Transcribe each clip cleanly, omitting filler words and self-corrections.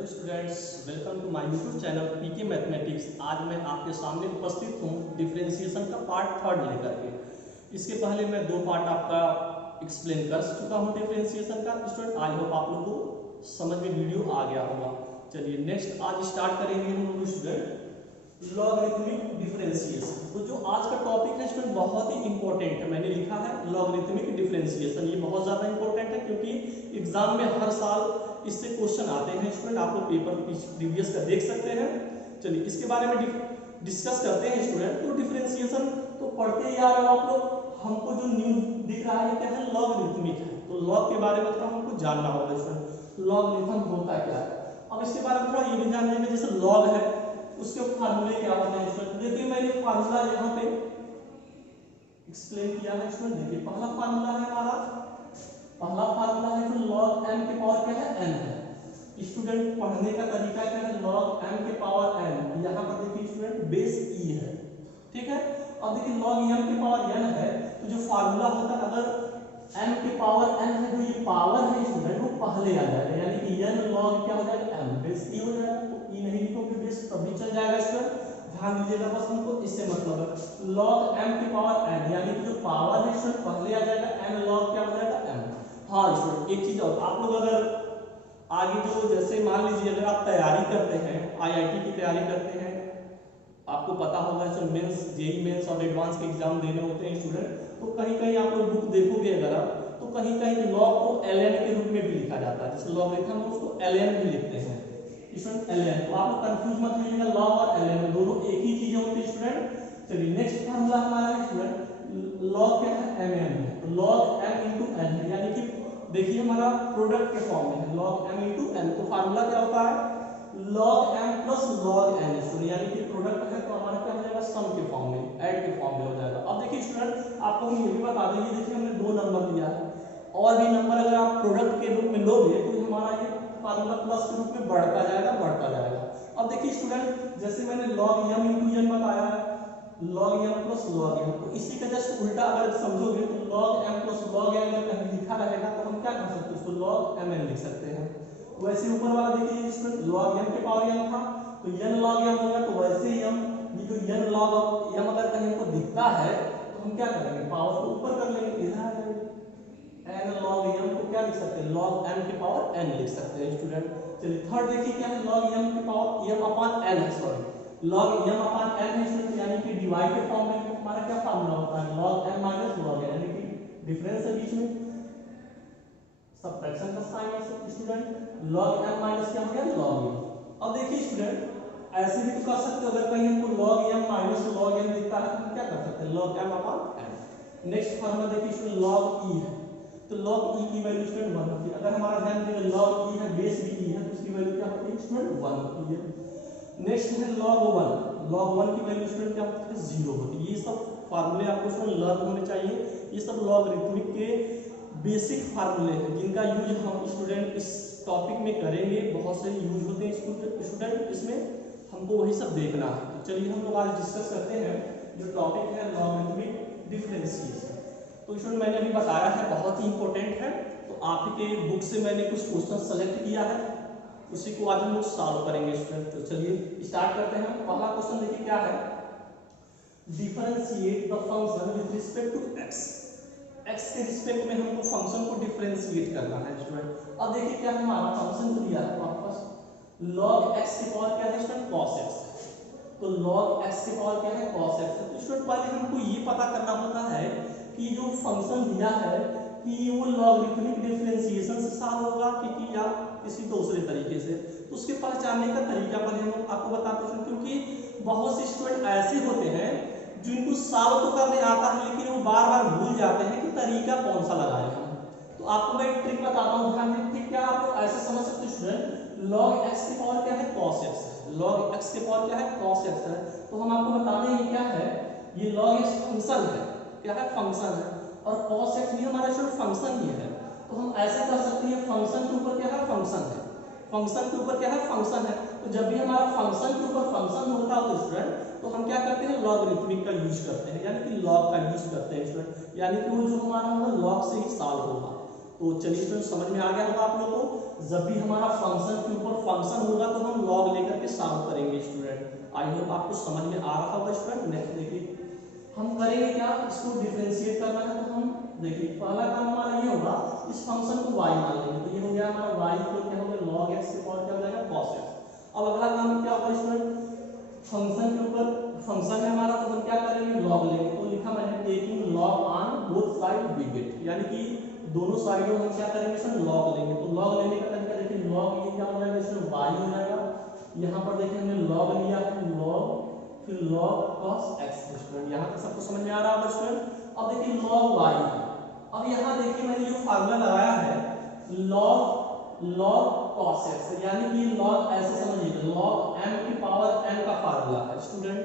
Hello students, welcome to my YouTube channel PK mathematics. आज मैं आपके सामने उपस्थित हूँ डिफरेंशिएशन का पार्ट थर्ड लेकर के। इसके पहले मैं दो पार्ट आपका एक्सप्लेन कर चुका हूँ डिफरेंशिएशन का। स्टूडेंट आई होप आप लोग को समझ में वीडियो आ गया होगा। चलिए नेक्स्ट आज स्टार्ट करेंगे हम लोग स्टूडेंट लॉगरिथमिक डिफरेंशिएशन। तो जो आज का टॉपिक है स्टूडेंट बहुत ही इंपॉर्टेंट है। मैंने लिखा है लॉगरिथमिक डिफरेंशिएशन। ये बहुत ज़्यादा इंपॉर्टेंट है क्योंकि एग्जाम में हर साल इससे क्वेश्चन आते हैं स्टूडेंट। आप लोग पेपर प्रीवियस का देख सकते हैं। चलिए इसके बारे में डिस्कस करते हैं स्टूडेंट। तो डिफरेंशिएशन तो पढ़ते ही आ रहे हो आप लोग। हमको जो न्यू दिख रहा है क्या है, लॉगरिथमिक है। तो लॉग के बारे में थोड़ा हमको जानना होगा स्टूडेंट, लॉगरिथम होता क्या है। अब इसके बारे में थोड़ा ये भी जान लेंगे, जैसे लॉग है उसके फार्मूले क्या होते हैं स्टूडेंट। देखिए मैंने फार्मूला यहाँ पे एक्सप्लेन किया है स्टूडेंट। देखिए पहला फार्मूला है हमारा, पहला फार्मूला है जो log m के पावर क्या है, n है। स्टूडेंट पढ़ने का तरीका क्या है, log m के पावर n, यहाँ पर देखिए स्टूडेंट बेस e है, ठीक है। अब देखिए log m के पावर n है तो जो फार्मूला होता है, अगर m के पावर n है जो ये पावर है स्टूडेंट वो पहले आ जाएगा, यानी कि n log क्या हो जाएगा, m बेस e हो जाएगा। तो e नहीं लिखोगे बेस तब भी चल जाएगा स्टूडेंट, ध्यान दीजिएगा बस। हमको इससे मतलब है log m की पावर n, यानी कि जो पावर है स्टूडेंट पहले आ जाएगा, n log क्या हो जाएगा, m। हाँ स्टूडेंट एक चीज और, आप लोग अगर आगे जो जैसे मान लीजिए अगर आप तैयारी करते हैं, आईआईटी की तैयारी करते हैं, आपको पता होगा जो मेंस जेई मेंस और एडवांस के एग्जाम देने होते हैं स्टूडेंट, तो कहीं कहीं आप लोग बुक देखोगे अगर आप, तो कहीं कहीं लॉग को ln के रूप में भी लिखा जाता है। जैसे लॉगरिथम है उसको ln भी लिखते हैं स्टूडेंट, ln। तो आप लोग कंफ्यूज मत होइएगा, लॉग और ln दोनों एक ही चीजें होती है स्टूडेंट। चलिए नेक्स्ट फार्मूला हमारा है स्टूडेंट, लॉग क्या है, mn है। तो log m into n है, यानी कि देखिए हमारा प्रोडक्ट के फॉर्म में है log m into n। तो फार्मूला क्या होता है, log m plus log n student, यानी कि प्रोडक्ट है तो हमारा क्या हो जाएगा, सम के फॉर्म में, ऐड के फॉर्म में हो जाएगा। अब देखिए स्टूडेंट आपको हम ये भी बता देंगे, देखिए हमने दो नंबर दिया है, और भी नंबर अगर आप प्रोडक्ट के रूप में लोगे तो हमारा ये फार्मूला प्लस के रूप में बढ़ता जाएगा बढ़ता जाएगा। अब देखिए स्टूडेंट जैसे मैंने log m into n बताया है, log m plus log m, तो इसी का जस्ट उल्टा अगर समझोगे तो log m plus log n अगर कहीं लिखा रहेगा तो हम क्या कर सकते हैं, उसको log mn लिख सकते हैं। वैसे ऊपर वाला देखिए स्टूडेंट log m के पावर n था तो n log m होगा, तो वैसे ही हम ये जो n log m अगर कहीं हमको दिखता है तो हम क्या करेंगे, पावर को ऊपर कर लेंगे, इधर आ जाएंगे, n log m को क्या लिख सकते हैं, log m के पावर n लिख सकते हैं स्टूडेंट। चलिए थर्ड देखिए क्या है, log m के पावर m upon n है, sorry log m upon n है स्टूडेंट, यानी कि डिवाइड के फॉर्म में हमारा क्या फार्मूला होता है, log m minus log n, यानी कि डिफरेंस है बीच में, सबट्रैक्शन का साइन है स्टूडेंट, log m माइनस क्या हो गया, log m। अब देखिए स्टूडेंट ऐसे भी तो कर सकते हो, अगर कहीं हमको log m minus log n दिखता है तो क्या कर सकते हैं, log m upon n। Next formula देखिए स्टूडेंट log e है, तो log e की वैल्यू स्टूडेंट 1 होती है। अगर हमारा ध्यान दीजिएगा log e है, बेस भी e है, तो उसकी वैल्यू क्या होती है स्टूडेंट 1 होती है। नेक्स्ट है log 1, log 1 की वैल्यू स्टूडेंट क्या होती है, 0 होती है। ये सब फार्मूले आपको स्टूडेंट लर्न होने चाहिए। ये सब लॉगरिथमिक के बेसिक फार्मूले हैं जिनका यूज हम स्टूडेंट इस टॉपिक में करेंगे। बहुत से यूज होते हैं स्टूडेंट इसमें, हमको वही सब देखना है। तो चलिए हम लोग आज डिस्कस करते हैं जो टॉपिक है लॉगरिथमिक डिफरेंशिएशन। तो स्टूडेंट मैंने अभी बताया है बहुत ही इंपॉर्टेंट है, तो आपके बुक से मैंने कुछ क्वेश्चन सेलेक्ट किया है, उसी को आज हम लोग सॉल्व करेंगे स्टूडेंट। तो चलिए स्टार्ट करते हैं। पहला क्वेश्चन देखिए क्या है, differentiate the function with respect to x। x के रिस्पेक्ट में हमको फंक्शन को डिफरेंशिएट करना है स्टूडेंट। अब देखिए क्या हमारा फंक्शन तो दिया है वापस, log x की पावर क्या है स्टूडेंट, cos x। तो log x की पावर क्या है, cos x। तो स्टूडेंट पहले हमको ये पता करना होता है कि जो फंक्शन दिया है कि वो लॉगरिथमिक डिफरेंशिएशन से सॉल्व होगा कि या किसी दूसरे तरीके से। तो उसके पहचानने का तरीका पहले हम आपको बताते हैं, क्योंकि बहुत से स्टूडेंट ऐसे होते हैं जिनको सॉल्व तो करने आता है लेकिन वो बार बार भूल जाते हैं कि तरीका कौन सा लगाए हम। तो आपको मैं एक ट्रिक बताता हूँ, ध्यान दें। ठीक क्या आप ऐसे समझ सकते हैं स्टूडेंट, log x की पावर क्या है, cos x है, log x की पावर क्या है, cos x है। तो हम आपको बता दें ये क्या है, ये log x फंक्शन है, क्या है, फंक्शन है, और cos x भी हमारा स्टूडेंट फंक्शन ही है। तो हम ऐसे कर सकते हैं, फंक्शन के ऊपर क्या है, फंक्शन है, फंक्शन के ऊपर क्या है, फंक्शन है। तो जब भी हमारा फंक्शन के ऊपर फंक्शन होता है तो स्टूडेंट तो हम क्या करते हैं, लॉगरिथमिक का यूज करते हैं, यानी कि लॉग का यूज करते हैं स्टूडेंट, यानी कि वो जो हमारा होगा लॉग से ही सॉल्व होगा। तो चलिए स्टूडेंट समझ में आ गया होगा आप लोगों को। जब भी हमारा फंक्शन के ऊपर फंक्शन होगा तो हम लॉग लेकर के सॉल्व करेंगे स्टूडेंट। आई होप आपको समझ में आ रहा होगा स्टूडेंट। नेक्स्ट देखिए हम करेंगे क्या, इसको डिफरेंशिएट करना है तो हम देखिए पहला काम हमारा ये होगा, इस फंक्शन को y मान लेंगे तो ये हो गया हमारा y इक्वल क्या हो गया log x के पावर क्या हो जाएगा cos x। अब अगला काम क्या होगा स्टूडेंट, फंक्शन के ऊपर फंक्शन है हमारा तो हम क्या करेंगे लॉग लेंगे। तो लिखा मैंने taking log on both side we get, यानी कि दोनों साइडों हम क्या करेंगे सर लॉग लेंगे। तो लॉग लेने का तरीका देखिए लॉग ये क्या हो जाएगा इसमें y हो जाएगा, यहाँ पर देखिए हमने लॉग लिया है log फिर log cos x स्टूडेंट। यहाँ तक सबको समझ में आ रहा है स्टूडेंट। अब देखिए log y है, अब यहाँ देखिए मैंने जो फार्मूला लगाया है log cos x, यानी कि log ऐसे समझिए log m की पावर n का फार्मूला है स्टूडेंट,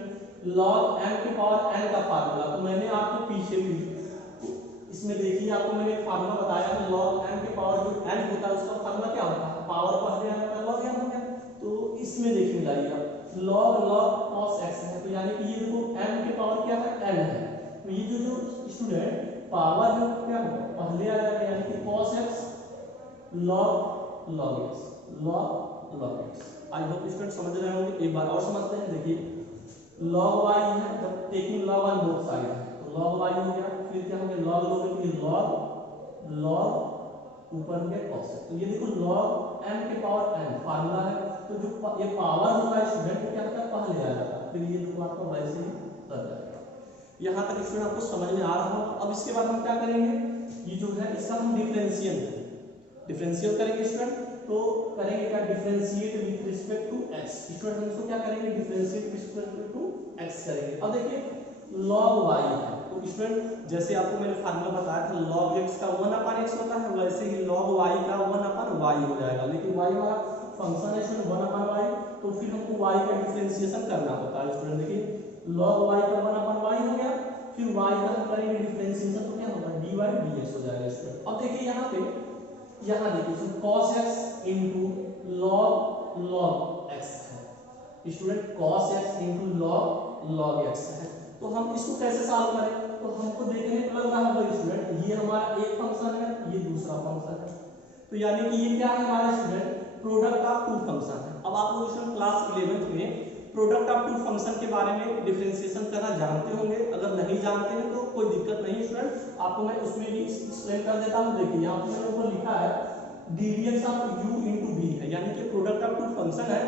log m की पावर n का फार्मूला। तो मैंने आपको पीछे भी इसमें देखिए आपको मैंने एक फार्मूला बताया है log m की पावर जो n होता है उसका फार्मूला क्या होता है, पावर पहले आने का log m हो गया। तो इसमें देखिए मिलाइए log cos x है, तो यानी कि ये देखो m की पावर क्या है n है, तो ये जो स्टूडेंट पावर है क्या होगा पहले आ जाएगा, यानी कि cos x log x। I hope student समझ रहे होंगे। एक बार और समझते हैं, देखिए log y है जब taking log on both side है तो log y हो गया, फिर क्या हो गया log लोगे तो log ऊपर हो गया cos x। तो ये देखो log m के पावर n फार्मूला है, तो जो ये पावर होता है स्टूडेंट वो क्या होता है पहले आ जाता है, फिर ये देखो आपका वैसे ही कर जाएगा। यहाँ तक स्टूडेंट आपको समझ में आ रहा होगा। अब इसके बाद हम क्या करेंगे, ये जो है इसका हम डिफरेंशियल करेंगे स्टूडेंट। तो करेंगे क्या differentiate with respect to x student, हम इसको क्या करेंगे differentiate with respect to x करेंगे। अब देखिए log y है तो स्टूडेंट जैसे आपको मैंने फार्मूला बताया था log x का 1/x होता है, वैसे ही log y का 1/y हो जाएगा, लेकिन y हमारा फंक्शन है स्टूडेंट 1/y, तो फिर हमको y का डिफरेंशिएशन करना होता है स्टूडेंट। देखिए log y का 1/y हो गया, फिर y का हम करेंगे डिफरेंशिएशन तो क्या होगा dy dx हो जाएगा स्टूडेंट। अब देखिए यहाँ देखिए cos x into log x है student, cos x into log x है। तो हम इसको कैसे सॉल्व करें, तो हमको देखने को लग रहा है स्टूडेंट ये हमारा एक फंक्शन है ये दूसरा फंक्शन है, तो यानी कि ये क्या है हमारा student product of two function है। अब आप लोग स्टूडेंट क्लास 11th में प्रोडक्ट ऑफ टू फंक्शन के बारे में डिफरेंशिएशन करना जानते होंगे, अगर नहीं जानते हैं तो कोई दिक्कत नहीं स्टूडेंट, आपको मैं उसमें भी एक्सप्लेन कर देता हूँ। देखिए यहाँ पे मैंने ऊपर लिखा है ddx of u into v है, यानी कि प्रोडक्ट ऑफ टू फंक्शन है,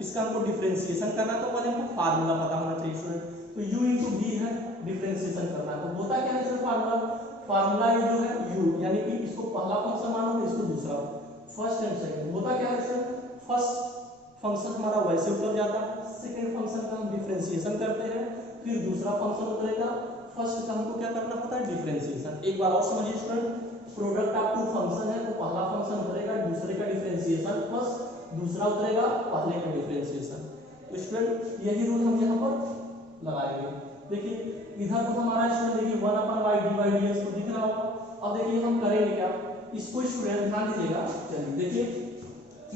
इसका हमको डिफरेंशिएशन करना तो पहले हमको फार्मूला पता होना चाहिए स्टूडेंट। तो u into v है डिफरेंशिएशन करना, तो होता क्या है फार्मूला ये जो है u, यानी कि इसको पहला फंक्शन मानोगे इसको दूसरा, फर्स्ट एंड सेकंड। होता क्या है फर्स्ट फंक्शन हमारा वैसे उतर जाता है, सेकंड फंक्शन का हम डिफरेंशिएशन करते हैं, फिर दूसरा फंक्शन उतरेगा, फर्स्ट का हमको क्या करना होता है डिफरेंशिएशन। एक बार और समझिए student, product of two function है तो पहला फंक्शन उतरेगा दूसरे का डिफरेंशिएशन प्लस दूसरा उतरेगा पहले का डिफरेंशिएशन। तो स्टूडेंट यही रूल हम यहाँ पर लगाएंगे। देखिए इधर तो हमारा स्टूडेंट देखिए 1/y dy dx तो दिख रहा होगा। अब देखिए हम करेंगे क्या, इसको स्टूडेंट ध्यान दीजिएगा, चलिए देखिए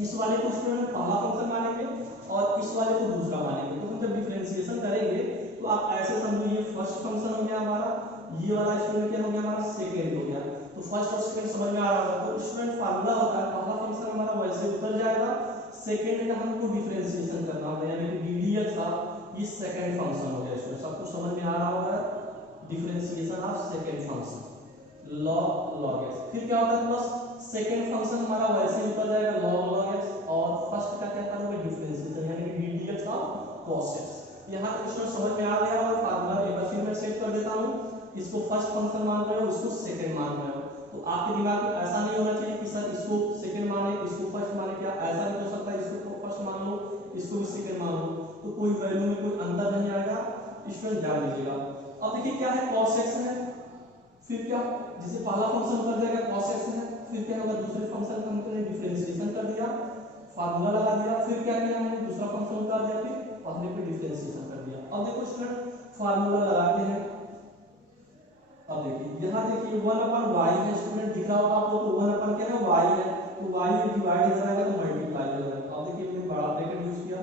इस वाले को स्टूडेंट पहला फंक्शन मानेंगे और इस वाले को दूसरा मानेंगे। तो हम जब डिफरेंशिएशन करेंगे तो आप ऐसे समझो ये फर्स्ट फंक्शन हो गया हमारा, ये वाला स्टूडेंट क्या हो गया हमारा सेकंड हो गया। तो फर्स्ट और सेकंड समझ में आ रहा होगा। तो स्टूडेंट फार्मूला होता है पहला फंक्शन हमारा वैसे उतर जाएगा, सेकंड का हमको डिफरेंशिएशन करना होगा, यानी कि ddx का ये सेकंड फंक्शन हो गया। स्टूडेंट सबको समझ में आ रहा होगा differentiation of second function log x, फिर क्या होता है प्लस सेकंड फंक्शन हमारा वैसे ही उतर जाएगा log x, और फर्स्ट का क्या करोगे डिफरेंशिएशन, यानी कि ddx ऑफ cos x। यहां तक स्टूडेंट समझ में आ गया और फार्मूला एक बार फिर मैं सेट कर देता हूं, इसको फर्स्ट फंक्शन मान रहे हो इसको सेकंड मान रहे हो, तो आपके दिमाग में ऐसा नहीं होना चाहिए कि सर इसको सेकंड माने इसको फर्स्ट माने, क्या ऐसा नहीं हो सकता इसको फर्स्ट मान लो इसको भी सेकंड मान लो, तो कोई वैल्यू में कोई अंतर नहीं आएगा स्टूडेंट, ध्यान दीजिएगा। अब देखिए क्या है cos x है, फिर क्या जैसे पहला फंक्शन कर जाएगा cos x है, फिर क्या होगा दूसरे फंक्शन का हमने डिफरेंशिएशन कर दिया, फार्मूला लगा दिया, फिर क्या किया हमने दूसरा फंक्शन उतार दिया, फिर पहले पे डिफरेंशिएशन कर दिया। अब देखो स्टूडेंट फार्मूला लगाते हैं, अब देखिए यहाँ देखिए 1/y है स्टूडेंट, दिख रहा होगा आपको, तो 1 क्या है y है, तो y डिवाइड हो जाएगा तो मल्टीप्लाई हो जाएगा। अब देखिए हमने बड़ा ब्रैकेट यूज किया,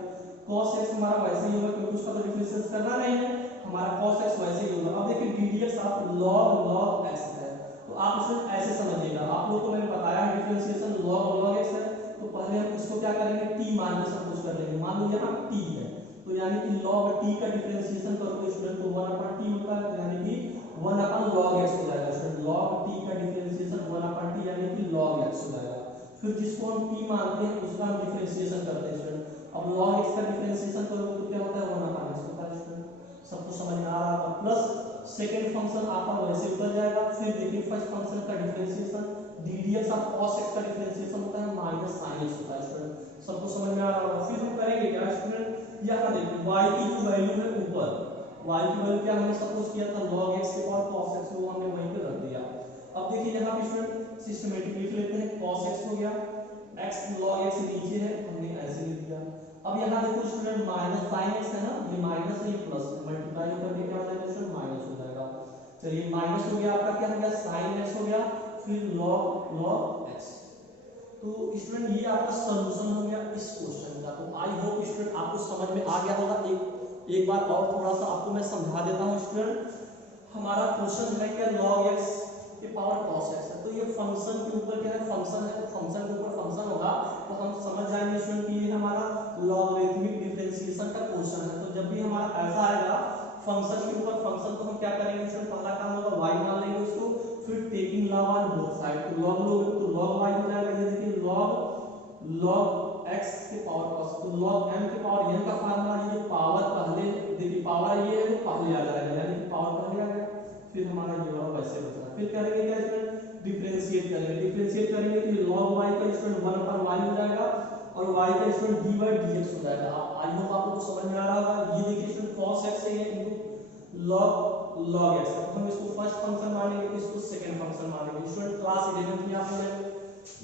cos x हमारा वैसे ही होगा क्योंकि उसका तो डिफरेंशिएशन करना नहीं है, हमारा cos x वैसे ही होगा। अब देखिए ddx ऑफ log x है, तो तो आप इसमें ऐसे समझिएगा, आप लोगों को मैंने बताया है डिफरेंशिएशन log x है, तो पहले हम इसको क्या करेंगे, t मान के सब कुछ कर लेंगे। मान लो यहाँ t है, तो यानी कि log t का डिफरेंशिएशन करोगे स्टूडेंट तो 1/t होता है, तो यानी कि 1/log x हो जाएगा स्टूडेंट। log t का डिफरेंशिएशन 1/t यानी कि log x हो जाएगा। फिर जिसको हम t मानते हैं उसका हम डिफरेंशिएशन करते हैं स्टूडेंट। अब log x का डिफरेंशिएशन करोगे तो क्या होता है, 1/x होता है स्टूडेंट। सबको समझ में आ रहा होगा। प्लस सेकंड फंक्शन आपका वैसे ऊपर जाएगा। फिर देखिए फर्स्ट फंक्शन का differentiation ddx of cos x का डिफरेंशिएशन होता है माइनस sin x होता है स्टूडेंट। सबको समझ में आ रहा होगा। फिर हम करेंगे क्या स्टूडेंट, यहाँ देखिए y की जो वैल्यू है ऊपर, y की वैल्यू क्या हमने सपोज किया था log x के पावर cos x, वो हमने वहीं पे रख दिया। अब देखिए यहाँ पे स्टूडेंट सिस्टमैटिक लिख लेते हैं, cos x हो गया, x log x नीचे है हमने ऐसे लिख दिया। अब यहाँ देखो स्टूडेंट माइनस sin x है ना, ये माइनस है, ये प्लस मल्टीप्लाई करके क्या हो जाएगा स्टूडेंट, माइनस हो जाएगा। चलिए माइनस हो गया आपका, क्या हो गया sin x हो गया, फिर log x। तो स्टूडेंट ये आपका सॉल्यूशन हो गया इस क्वेश्चन का। तो आई होप स्टूडेंट आपको समझ में आ गया होगा। एक बार और थोड़ा सा आपको मैं समझा देता हूँ स्टूडेंट। हमारा क्वेश्चन है क्या, log x के पावर cos x है, तो ये फंक्शन के ऊपर क्या है, फंक्शन है, तो फंक्शन के ऊपर फंक्शन होगा, तो हम समझ जाएंगे स्टूडेंट कि ये हमारा लॉगरिथमिक डिफरेंशिएशन का क्वेश्चन है। तो जब भी हमारा ऐसा आएगा फंक्शन के ऊपर फंक्शन, तो हम क्या करेंगे स्टूडेंट, पहला काम होगा y मान लेंगे उसको, फिर taking log on both side, तो log लोगे तो log y हो जाएगा। ये देखिए log x के पावर cos, तो log m के पावर n का फार्मूला, ये पावर पहले देखिए पावर ये है वो पहले आ जाएगा, यानी कि पावर पहले आ गया, फिर हमारा ये वाला वैसे बच रहा है। फिर करेंगे क्या स्टूडेंट, डिफरेंशिएट करेंगे, डिफरेंशिएट करेंगे तो log y का स्टूडेंट 1/y हो जाएगा और y का स्टूडेंट d/dx हो जाएगा। आई होप आप लोगों को समझ में आ रहा होगा। ये देखिए स्टूडेंट cos x है इनटू log x, तो हम इसको फर्स्ट फंक्शन मानेंगे, इसको सेकंड फंक्शन मानेंगे। स्टूडेंट क्लास 11 में आपको मैं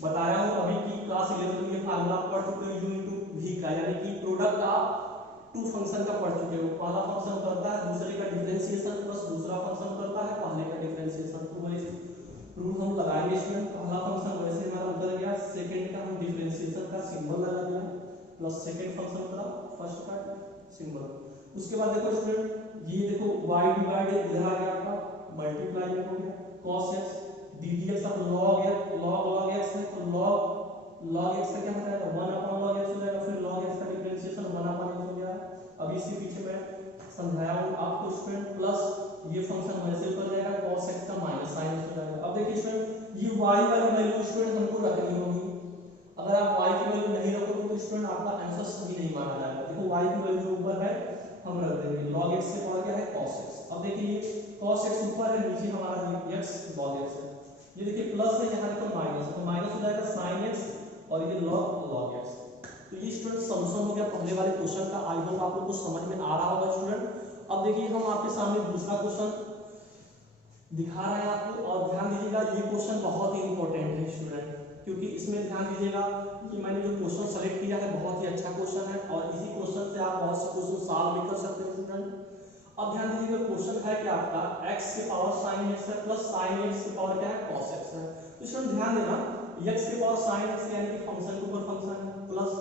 बताया हूं अभी कि क्लास 11 में ये फार्मूला पढ़ चुके हो u इनटू v का, यानी कि प्रोडक्ट आप टू फंक्शन का पढ़ चुके हो। पहला फंक्शन करता है दूसरे का डिफरेंशिएशन प्लस दूसरा फंक्शन करता है पहले का डिफरेंशिएशन, तो वैसे रूल हम लगाएंगे स्टूडेंट। पहला फंक्शन वैसे हमारा उधर गया, सेकंड का हम डिफरेंशिएशन का सिंबल लगा दिया, प्लस सेकंड फंक्शन उधर फर्स्ट का सिंबल। उसके बाद देखो स्टूडेंट ये देखो y डिवाइडेड इधर आ गया आपका मल्टीप्लाई हो गया, cos x ddx of log x है, तो log x का क्या हो जाएगा 1/log x हो जाएगा, फिर log x का डिफरेंशिएशन 1/x हो गया। अब इसके पीछे मैं समझाया हूं आपको स्टूडेंट, प्लस ये फंक्शन वैसे ऊपर जाएगा, cos x का माइनस sin x हो जाएगा। अब देखिए स्टूडेंट ये y वाली वैल्यू स्टूडेंट हमको रखनी होगी, अगर आप y की वैल्यू नहीं रखोगे तो स्टूडेंट आपका आंसर सही नहीं माना जाएगा। देखो y की वैल्यू ऊपर है, हम रख देंगे log x के पावर क्या है cos x। अब देखिए ये cos x ऊपर है, नीचे हमारा x log x है। ये देखिए प्लस है, यहाँ देखो माइनस है, तो माइनस हो जाएगा sin x और ये log x। तो ये स्टूडेंट सॉल्यूशन हो गया पहले वाले क्वेश्चन का। आई होप आप लोग को समझ में आ रहा होगा स्टूडेंट। अब देखिए हम आपके सामने दूसरा क्वेश्चन दिखा रहे हैं आपको, और ध्यान दीजिएगा ये क्वेश्चन बहुत ही इंपॉर्टेंट है स्टूडेंट, क्योंकि इसमें ध्यान दीजिएगा कि मैंने जो क्वेश्चन सेलेक्ट किया है बहुत ही अच्छा क्वेश्चन है, और इसी क्वेश्चन से आप बहुत से क्वेश्चन सॉल्व भी कर सकते हैं स्टूडेंट। अब ध्यान दीजिएगा क्वेश्चन है कि आपका x के पावर sin x है प्लस sin x के पावर क्या है cos x है। तो स्टूडेंट ध्यान देना x के पावर sin x यानी कि फंक्शन के ऊपर फंक्शन है, प्लस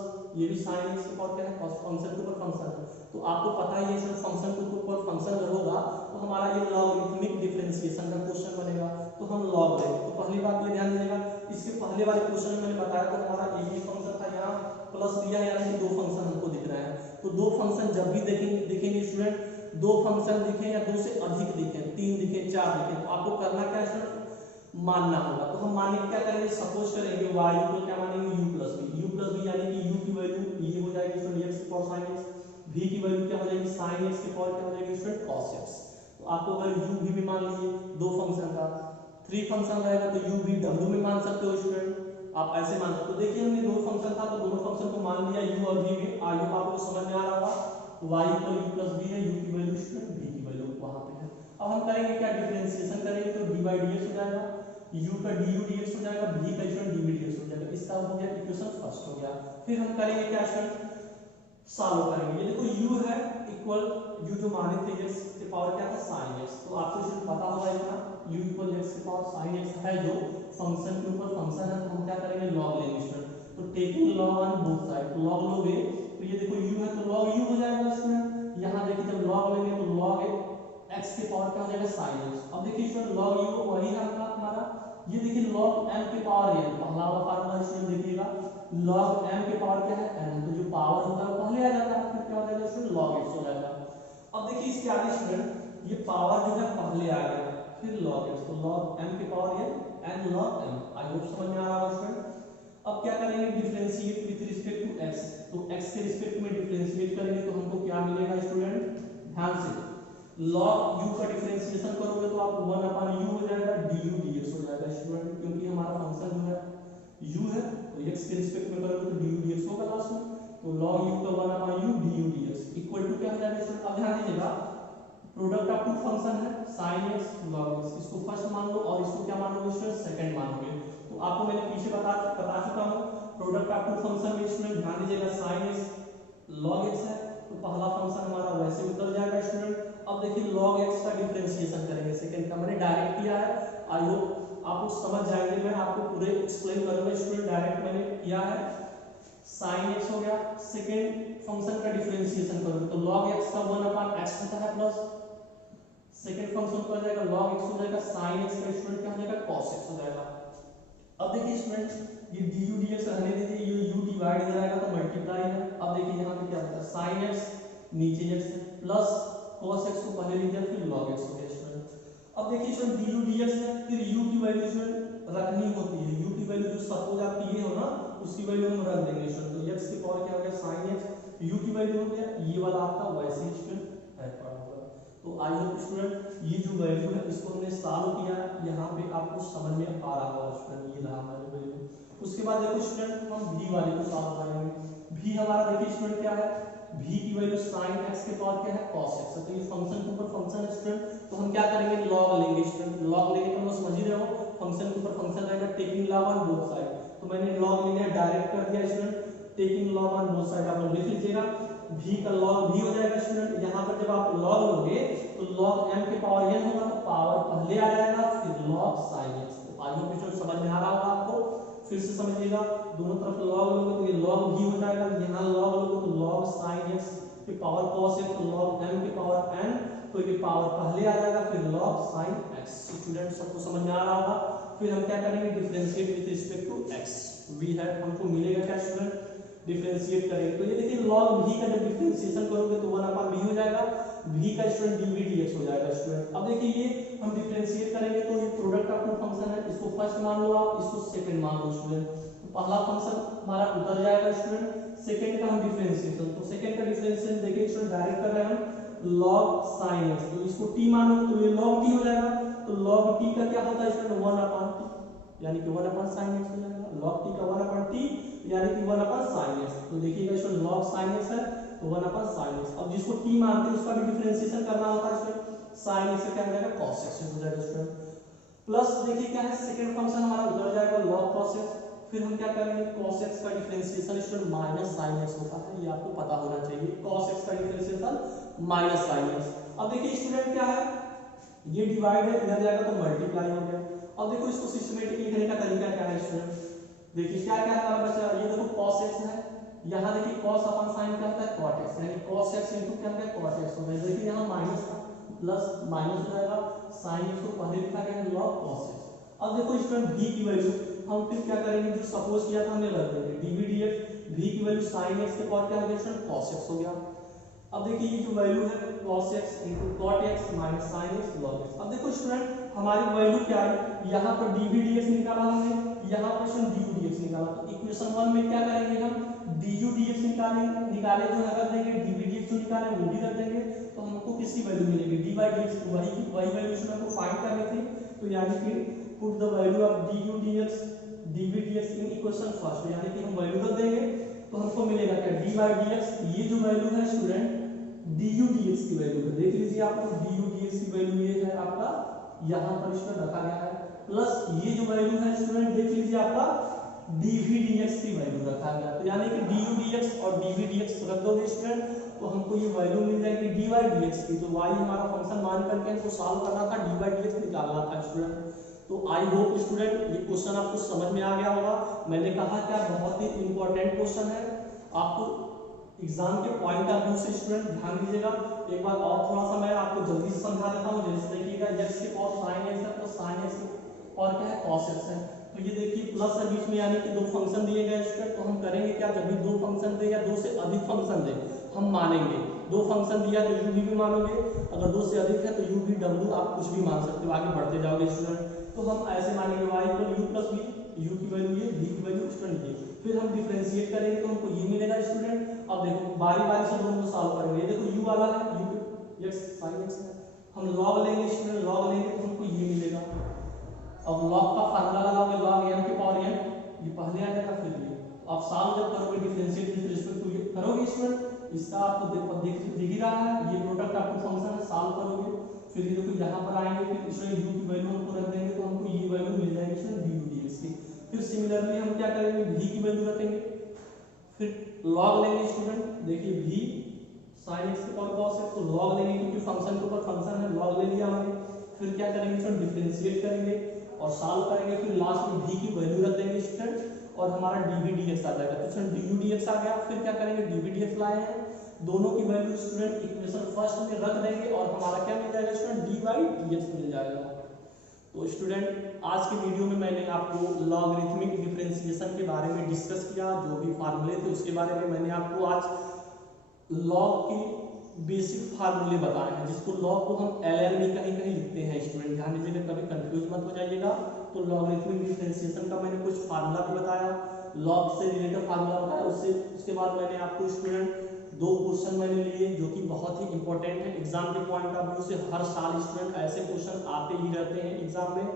ये भी sin x के पावर क्या है cos फंक्शन के ऊपर फंक्शन है। तो आपको पता ही है स्टूडेंट फंक्शन के ऊपर फंक्शन अगर होगा तो हमारा ये लॉगरिथमिक डिफरेंशिएशन का क्वेश्चन बनेगा, तो हम लॉग लेंगे। तो पहली बात ये ध्यान दीजिएगा, इसके पहले वाले क्वेश्चन में मैंने बताया तो हमारा एक ही फंक्शन था, यहाँ प्लस दिया यानी कि दो फंक्शन हमको दिख रहे हैं। तो दो फंक्शन जब भी देखेंगे स्टूडेंट, दो फंक्शन दिखे या दो से अधिक दिखे, 3 दिखे 4 दिखे, तो आपको करना क्या स्टूडेंट मानना होगा। तो हम मानने क्या करेंगे, सपोज करेंगे y को क्या मानेंगे u प्लस b यानी कि u की वैल्यू ये हो जाएगी स्टूडेंट x की पावर sin x, v की वैल्यू क्या हो जाएगी sin x की पावर क्या हो जाएगी स्टूडेंट cos x। तो आपको अगर u भी मान लीजिए दो फंक्शन का 3 फंक्शन रहेगा तो u भी w में मान सकते हो स्टूडेंट, आप ऐसे मान सकते हो। देखिए हमने दो फंक्शन था तो दोनों फंक्शन को मान लिया u और v में, आई होप आपको समझ में आ रहा होगा। y को u प्लस b है, u की वैल्यू स्टूडेंट v की वैल्यू वहां पे है। अब हम करेंगे क्या, डिफरेंशिएशन करेंगे तो d/dx हो जाएगा, u का du dx हो जाएगा, v का स्टूडेंट dv dx हो जाएगा। इसका हो गया इक्वेशन फर्स्ट हो गया। फिर हम करेंगे क्या स्टूडेंट, सॉल्व करेंगे। ये देखो u है इक्वल u जो माने थे x के पावर क्या था sin x, तो आपको इसमें पता होगा इतना u इक्वल x के पावर sin x है जो फंक्शन के ऊपर फंक्शन है, तो हम क्या करेंगे लॉग लेंगे स्टूडेंट। तो taking log on both side, log लोगे तो ये देखो u है तो log u हो जाएगा स्टूडेंट। यहाँ देखिए जब log लेंगे तो log x के पावर क्या हो जाएगा sin x। अब देखिए स्टूडेंट log u वही है अपना हमारा, ये देखिए log m के पावर n, पहला वाला फार्मूला स्टूडेंट देखिएगा, log m के पावर क्या है n, तो जो पावर होता है वो पहले आ जाता है, फिर क्या हो जाएगा स्टूडेंट log x हो जाएगा। अब देखिए इसके आगे स्टूडेंट ये पावर जो है पहले आ गया, फिर log x, तो log m के power n log m। I hope समझ में आ रहा होगा स्टूडेंट। अब क्या करेंगे, differentiate with respect to x, तो x के रिस्पेक्ट में डिफरेंशिएट करेंगे तो हमको क्या मिलेगा स्टूडेंट, ध्यान से log u का डिफरेंशिएशन करोगे तो आप 1/u हो जाएगा, du dx हो जाएगा स्टूडेंट, क्योंकि हमारा फंक्शन जो है u है, तो x के रिस्पेक्ट में करोगे तो du dx होगा लास्ट में, तो log u का 1/u du dx equal to क्या हो जाएगा स्टूडेंट। अब ध्यान दीजिएगा, प्रोडक्ट ऑफ टू फंक्शन है sin x log x, इसको फर्स्ट मान लो और इसको क्या मानोगे स्टूडेंट, सेकंड मानोगे। तो आपको मैंने पीछे बता चुका हूं, प्रोडक्ट ऑफ टू फंक्शन में स्टूडेंट ध्यान दीजिएगा sin x log x है, तो पहला फंक्शन हमारा वैसे उतर जाएगा स्टूडेंट। अब देखिए log x का डिफरेंशिएशन करेंगे, सेकंड का मैंने डायरेक्ट किया है, आई होप आप लोग समझ जाएंगे, मैं आपको पूरे एक्सप्लेन करूंगा स्टूडेंट, डायरेक्ट मैंने किया है। sin x हो गया, सेकंड फंक्शन का डिफरेंशिएशन करोगे तो log x का 1/x होता है प्लस सेकंड फंक्शन को आ जाएगा log x हो जाएगा, sin x का स्टूडेंट क्या हो जाएगा cos x हो जाएगा। अब देखिए स्टूडेंट ये du dx रहने दीजिए, ये u डिवाइड हो जाएगा तो मल्टीप्लाई है। अब देखिए यहाँ पे क्या होता है, sin x नीचे x है प्लस cos x को पहले लिख दिया, फिर log x हो गया स्टूडेंट। अब देखिए स्टूडेंट du dx है, फिर u की वैल्यू स्टूडेंट रखनी होती है, u की वैल्यू जो सपोज आप लिए हो ना उसकी वैल्यू हम रख देंगे स्टूडेंट, तो x की पावर क्या हो गया sin x, u की वैल्यू हो गया, ये वाला आपका वैसे ही स्टूडेंट है फार्मूला। तो आई होप स्टूडेंट ये जो वैल्यू है इसको हमने सॉल्व किया, यहाँ पे आपको समझ में आ रहा होगा स्टूडेंट, ये रहा हमारी वैल्यू। उसके बाद देखो स्टूडेंट हम v वाले को सॉल्व करेंगे, v हमारा देखिए स्टूडेंट क्या है, v की वैल्यू sin x के पावर क्या है cos x है, तो ये फंक्शन के ऊपर फंक्शन है स्टूडेंट, तो हम क्या करेंगे log लेंगे स्टूडेंट, log लेंगे तो हम समझ ही रहे हो फंक्शन के ऊपर फंक्शन रहेगा, taking log on both side, तो मैंने log ले लिया डायरेक्ट कर दिया student, taking log on both side आप लोग लिख लीजिएगा, v का log v हो जाएगा स्टूडेंट। यहाँ पर जब आप log लोगे तो log m के पावर n होगा, तो पावर पहले आ जाएगा, फिर log sin x, तो आई होप स्टूडेंट समझ में आ रहा होगा आपको, फिर से समझिएगा, दोनों तरफ log लोगे तो ये log v हो जाएगा, यहाँ log लोगे तो log sin x के पावर cos x, तो log m के पावर n, तो ये पावर पहले आ जाएगा, फिर log sin x। स्टूडेंट सबको समझ में आ रहा होगा। फिर हम क्या करेंगे, differentiate with respect to x, v है हमको मिलेगा क्या स्टूडेंट, डिफरेंशिएट करेंगे तो ये देखिए log v का जब डिफरेंशिएशन करोगे तो 1/v हो जाएगा, v का स्टूडेंट dv dx हो जाएगा स्टूडेंट। अब देखिए ये हम डिफरेंशिएट करेंगे तो ये प्रोडक्ट ऑफ टू फंक्शन है, इसको फर्स्ट मान लो आप, इसको सेकंड मान लो स्टूडेंट, तो पहला फंक्शन हमारा उतर जाएगा स्टूडेंट, सेकंड का हम डिफरेंशिएशन, तो सेकंड का डिफरेंशिएशन देखिए स्टूडेंट डायरेक्ट कर रहे हैं हम log sin x, तो इसको t मानोगे तो ये log t हो जाएगा, तो log t का क्या होता है स्टूडेंट 1/t, यानी कि 1/sin x हो जाएगा, log t का 1/t यानी कि 1/sin x, तो देखिएगा स्टूडेंट log sin x है तो 1/sin x। अब जिसको t मानते हैं उसका भी डिफरेंशिएशन करना होता है स्टूडेंट, sin x से क्या हो जाएगा cos x हो जाएगा स्टूडेंट, प्लस देखिए क्या है सेकंड फंक्शन हमारा उधर जाएगा log cos x, फिर हम क्या करेंगे cos x का differentiation student minus sin x होता है, ये आपको पता होना चाहिए, cos x का डिफरेंशिएशन माइनस sin x। अब देखिए स्टूडेंट क्या है, ये डिवाइड है इधर जाएगा तो मल्टीप्लाई हो गया। अब देखो इसको सिस्टमैटिक लिखने का तरीका क्या है स्टूडेंट, देखिए क्या क्या हमारा बचा, ये देखो cos x है, यहाँ देखिए cos अपन sin क्या होता है cot x, यानी cos x इनटू क्या होता है cot x हो गया, देखिए यहाँ माइनस था प्लस माइनस हो जाएगा, sin x को पहले लिखा गया है log cos x। अब देखो स्टूडेंट v की वैल्यू हम फिर क्या करेंगे, जो सपोज किया था हमने रख देंगे dv dx, v की वैल्यू sin x के पावर क्या हो गया स्टूडेंट cos x हो गया। अब देखिए ये जो वैल्यू है cos x into cot x minus sin x log x। अब देखो स्टूडेंट हमारी वैल्यू क्या है, यहाँ पर dv dx निकाला हमने, यहाँ पर स्टूडेंट du dx निकाला, तो इक्वेशन 1 में क्या करेंगे हम du dx निकाले जो रख देंगे, dv dx जो निकाले वो भी रख देंगे, तो हमको किसकी वैल्यू मिलेगी dy dx, वही वैल्यू स्टूडेंट को फाइंड करनी थी, तो यानी कि put the value of du dx dv dx in equation first, यानी कि हम वैल्यू रख देंगे तो हमको मिलेगा क्या dy dx, ये जो वैल्यू है स्टूडेंट du dx की वैल्यू है, देख लीजिए आप लोग du dx की वैल्यू ये है आपका यहाँ पर इसमें रखा गया है, प्लस ये जो वैल्यू है स्टूडेंट देख लीजिए आपका dv dx की वैल्यू रखा गया, तो यानी कि du dx और dv dx रख दोगे स्टूडेंट तो हमको ये वैल्यू मिल जाएगी dy dx की, तो y हमारा फंक्शन मान करके इसको सॉल्व करना था, dy dx निकालना था स्टूडेंट। तो आई होप स्टूडेंट ये क्वेश्चन आपको समझ में आ गया होगा, मैंने कहा क्या बहुत ही इंपॉर्टेंट क्वेश्चन है, आपको एग्जाम के पॉइंट ऑफ व्यू से स्टूडेंट ध्यान दीजिएगा। एक बार और थोड़ा सा मैं आपको जल्दी से समझा देता हूँ, जैसे देखिएगा x के पावर sin x है तो sin x और क्या है cos x है। तो ये देखिए प्लस है बीच में, यानी कि दो फंक्शन दिए गए स्टूडेंट। तो हम करेंगे क्या, जब भी दो फंक्शन दे या दो से अधिक फंक्शन दे हम मानेंगे। दो फंक्शन दिया तो u भी मानोगे, अगर दो से अधिक है तो u v w आप कुछ भी मान सकते हो, आगे बढ़ते जाओगे स्टूडेंट। तो हम ऐसे मानेंगे y equal u plus v, u की वैल्यू ये, v की वैल्यू स्टूडेंट ये। फिर हम डिफरेंशिएट करेंगे तो हमको ये मिलेगा स्टूडेंट। अब देखो बारी बारी से दोनों को सॉल्व करेंगे। ये देखो u वाला है, u x sin x है, हम log लेंगे स्टूडेंट, log लेंगे तो हमको ये मिलेगा। अब log का फार्मूला लगाओगे, log n की पावर n, ये पहले आ जाएगा फिर ये। तो आप सॉल्व जब करोगे डिफरेंशिएट विद रिस्पेक्ट टू ये करोगे स्टूडेंट, इसका आपको दिख ही रहा है, ये प्रोडक्ट आपको फंक्शन है, सॉल्व करोगे फिर ये देखो यहाँ पर आएंगे, फिर इसमें u की वैल्यू हमको रख देंगे तो हमको ये वैल्यू मिल जाएगी स्टूडेंट du dx की। फिर सिमिलरली हम क्या करेंगे, v की वैल्यू रखेंगे, फिर log लेंगे स्टूडेंट। देखिए v sin x की पावर cos x, तो log लेंगे क्योंकि फंक्शन के ऊपर फंक्शन है, log ले लिया हमने। फिर क्या करेंगे स्टूडेंट, डिफरेंशिएट करेंगे और सॉल्व करेंगे, फिर लास्ट में v की वैल्यू रख देंगे स्टूडेंट और हमारा dv dx आ जाएगा। तो स्टूडेंट du dx आ गया। फिर क्या करेंगे, dv dx लाए हैं, दोनों की वैल्यू स्टूडेंट इक्वेशन फर्स्ट में रख देंगे और हमारा क्या मिल जाएगा स्टूडेंट, dy dx मिल जाएगा। तो स्टूडेंट आज की वीडियो में मैंने आपको लॉगरिथमिक डिफरेंशिएशन के बारे में डिस्कस किया, जो भी फार्मूले थे उसके बारे में मैंने आपको आज लॉग की बेसिक फार्मूले बताए हैं, जिसको लॉग को हम ln भी कहीं कहीं लिखते हैं स्टूडेंट, ध्यान दीजिएगा, कभी कंफ्यूज मत हो जाइएगा। तो लॉगरिथमिक डिफरेंशिएशन का मैंने कुछ फार्मूला भी बताया, लॉग से रिलेटेड फार्मूला बताया, उसके बाद मैंने आपको स्टूडेंट दो क्वेश्चन मैंने लिए जो कि बहुत ही इंपॉर्टेंट है एग्जाम के पॉइंट ऑफ व्यू से। हर साल स्टूडेंट ऐसे क्वेश्चन आते ही रहते हैं एग्जाम में,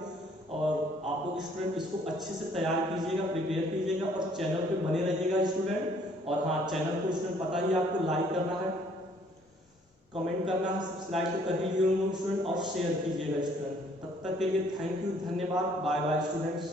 और आप लोग स्टूडेंट इसको अच्छे से तैयार कीजिएगा, प्रिपेयर कीजिएगा और चैनल पे बने रहिएगा स्टूडेंट। और हाँ, चैनल को स्टूडेंट पता ही आपको लाइक करना है, कमेंट करना है, सब्सक्राइब तो कर ही लिए होंगे स्टूडेंट, और शेयर कीजिएगा स्टूडेंट। तब तक के लिए थैंक यू, धन्यवाद, बाय बाय स्टूडेंट्स।